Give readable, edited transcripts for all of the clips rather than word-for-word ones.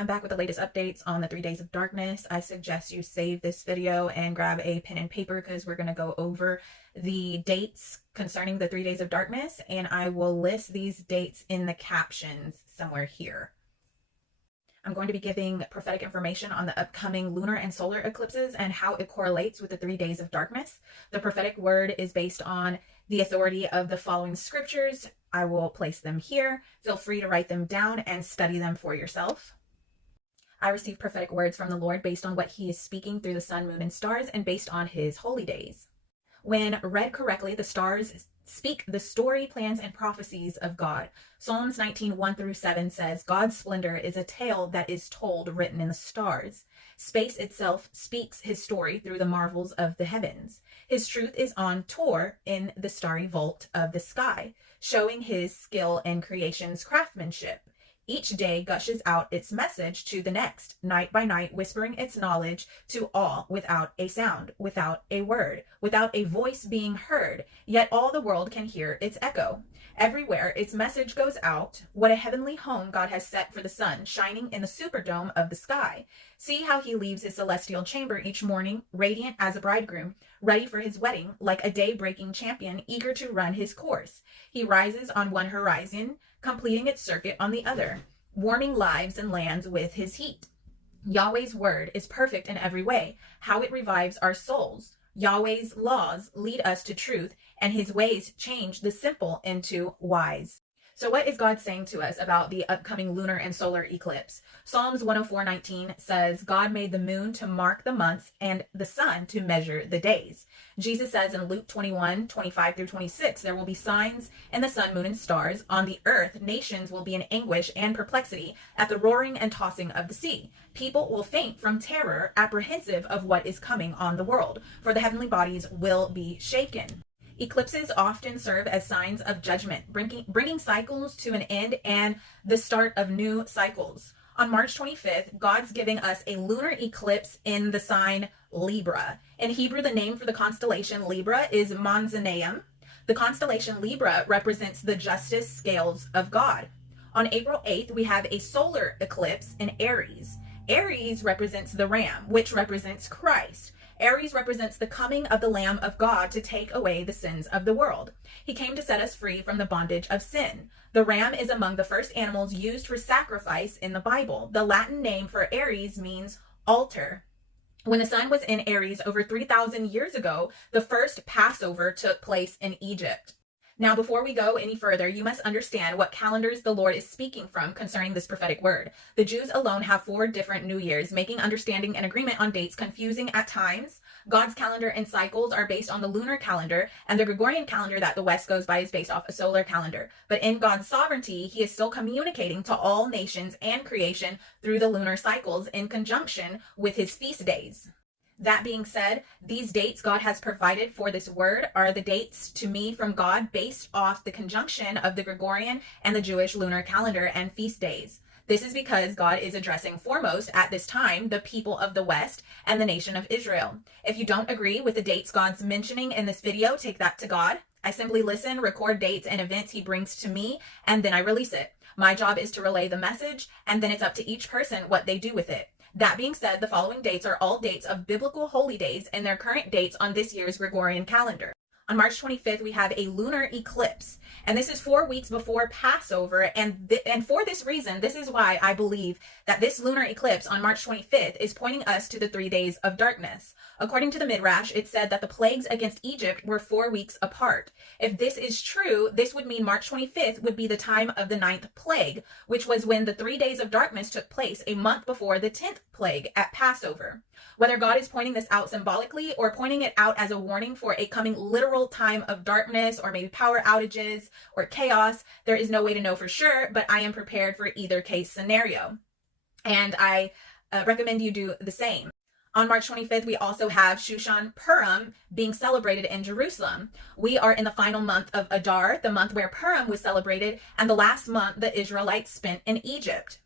I'm back with the latest updates on the 3 days of darkness. I suggest you save this video and grab a pen and paper because we're going to go over the dates concerning the 3 days of darkness, and I will list these dates in the captions somewhere here. I'm going to be giving prophetic information on the upcoming lunar and solar eclipses and how it correlates with the 3 days of darkness. The prophetic word is based on the authority of the following scriptures. I will place them here. Feel free to write them down and study them for yourself. I receive prophetic words from the Lord based on what he is speaking through the sun, moon, and stars, and based on his holy days. When read correctly, the stars speak the story, plans, and prophecies of God. Psalms 19:1-7 says, God's splendor is a tale that is told, written in the stars. Space itself speaks his story through the marvels of the heavens. His truth is on tour in the starry vault of the sky, showing his skill in creation's craftsmanship. Each day gushes out its message to the next, night by night, whispering its knowledge to all without a sound, without a word, without a voice being heard, yet all the world can hear its echo. Everywhere its message goes out. What a heavenly home God has set for the sun, shining in the superdome of the sky. See how he leaves his celestial chamber each morning, radiant as a bridegroom, ready for his wedding, like a day-breaking champion, eager to run his course. He rises on one horizon, completing its circuit on the other, warming lives and lands with his heat. Yahweh's word is perfect in every way, how it revives our souls. Yahweh's laws lead us to truth, and his ways change the simple into wise. So what is God saying to us about the upcoming lunar and solar eclipse? Psalms 104:19 says, God made the moon to mark the months and the sun to measure the days. Jesus says in Luke 21:25-26, there will be signs in the sun, moon, and stars. On the earth, nations will be in anguish and perplexity at the roaring and tossing of the sea. People will faint from terror, apprehensive of what is coming on the world, for the heavenly bodies will be shaken. Eclipses often serve as signs of judgment, bringing cycles to an end and the start of new cycles. On March 25th, God's giving us a lunar eclipse in the sign Libra. In Hebrew, the name for the constellation Libra is Manzanaim. The constellation Libra represents the justice scales of God. On April 8th, we have a solar eclipse in Aries. Aries represents the ram, which represents Christ. Aries represents the coming of the Lamb of God to take away the sins of the world. He came to set us free from the bondage of sin. The ram is among the first animals used for sacrifice in the Bible. The Latin name for Aries means altar. When the sun was in Aries over 3,000 years ago, the first Passover took place in Egypt. Now, before we go any further, you must understand what calendars the Lord is speaking from concerning this prophetic word. The Jews alone have 4 different New Years, making understanding and agreement on dates confusing at times. God's calendar and cycles are based on the lunar calendar, and the Gregorian calendar that the West goes by is based off a solar calendar. But in God's sovereignty, he is still communicating to all nations and creation through the lunar cycles in conjunction with his feast days. That being said, these dates God has provided for this word are the dates to me from God based off the conjunction of the Gregorian and the Jewish lunar calendar and feast days. This is because God is addressing foremost at this time the people of the West and the nation of Israel. If you don't agree with the dates God's mentioning in this video, take that to God. I simply listen, record dates and events he brings to me, and then I release it. My job is to relay the message, and then it's up to each person what they do with it. That being said, the following dates are all dates of biblical holy days and their current dates on this year's Gregorian calendar. On March 25th, we have a lunar eclipse, and this is 4 weeks before Passover, and for this reason, this is why I believe that this lunar eclipse on March 25th is pointing us to the 3 days of darkness. According to the Midrash, it said that the plagues against Egypt were 4 weeks apart. If this is true, this would mean March 25th would be the time of the 9th plague, which was when the 3 days of darkness took place a month before the 10th plague at Passover. Whether God is pointing this out symbolically or pointing it out as a warning for a coming literal time of darkness or maybe power outages or chaos, there is no way to know for sure, but I am prepared for either case scenario. And I recommend you do the same. On March 25th, we also have Shushan Purim being celebrated in Jerusalem. We are in the final month of Adar, the month where Purim was celebrated, and the last month the Israelites spent in Egypt.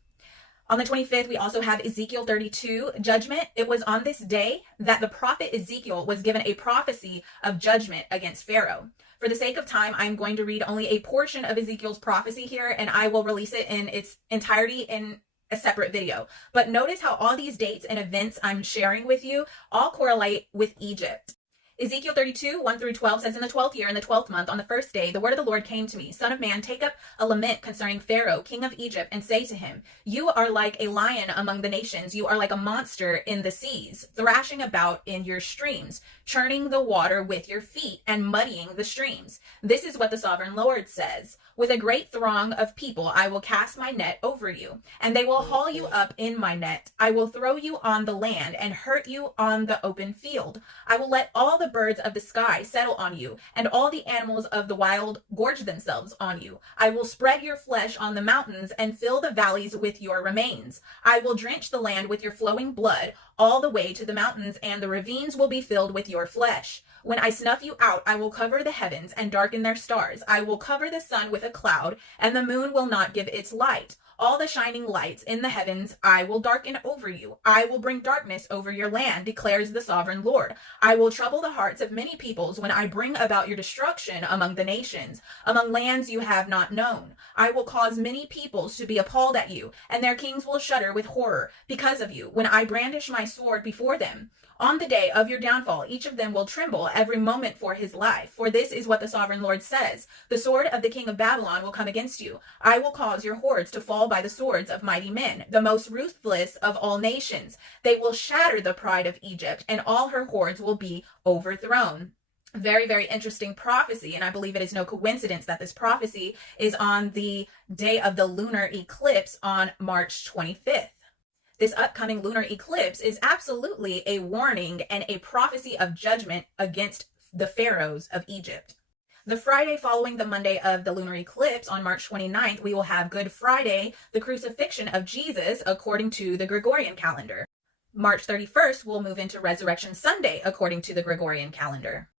On the 25th, we also have Ezekiel 32, judgment. It was on this day that the prophet Ezekiel was given a prophecy of judgment against Pharaoh. For the sake of time, I'm going to read only a portion of Ezekiel's prophecy here, and I will release it in its entirety in a separate video. But notice how all these dates and events I'm sharing with you all correlate with Egypt. Ezekiel 32, 1 through 12 says, in the 12th year, in the 12th month, on the first day, the word of the Lord came to me. Son of man, take up a lament concerning Pharaoh, king of Egypt, and say to him, you are like a lion among the nations. You are like a monster in the seas, thrashing about in your streams, churning the water with your feet and muddying the streams. This is what the sovereign Lord says. With a great throng of people, I will cast my net over you, and they will haul you up in my net. I will throw you on the land and hurt you on the open field. I will let all the birds of the sky settle on you, and all the animals of the wild gorge themselves on you. I will spread your flesh on the mountains and fill the valleys with your remains. I will drench the land with your flowing blood all the way to the mountains, and the ravines will be filled with your flesh. When I snuff you out, I will cover the heavens and darken their stars. I will cover the sun with a cloud, and the moon will not give its light. All the shining lights in the heavens I will darken over you. I will bring darkness over your land, declares the sovereign Lord. I will trouble the hearts of many peoples when I bring about your destruction among the nations, among lands you have not known. I will cause many peoples to be appalled at you, and their kings will shudder with horror because of you when I brandish my sword before them. On the day of your downfall, each of them will tremble every moment for his life. For this is what the sovereign Lord says. The sword of the king of Babylon will come against you. I will cause your hordes to fall by the swords of mighty men, the most ruthless of all nations. They will shatter the pride of Egypt, and all her hordes will be overthrown. Very, very interesting prophecy, and I believe it is no coincidence that this prophecy is on the day of the lunar eclipse on March 25th. This upcoming lunar eclipse is absolutely a warning and a prophecy of judgment against the pharaohs of Egypt. The Friday following the Monday of the lunar eclipse on March 29th, we will have Good Friday, the crucifixion of Jesus according to the Gregorian calendar. March 31st, we'll move into Resurrection Sunday according to the Gregorian calendar.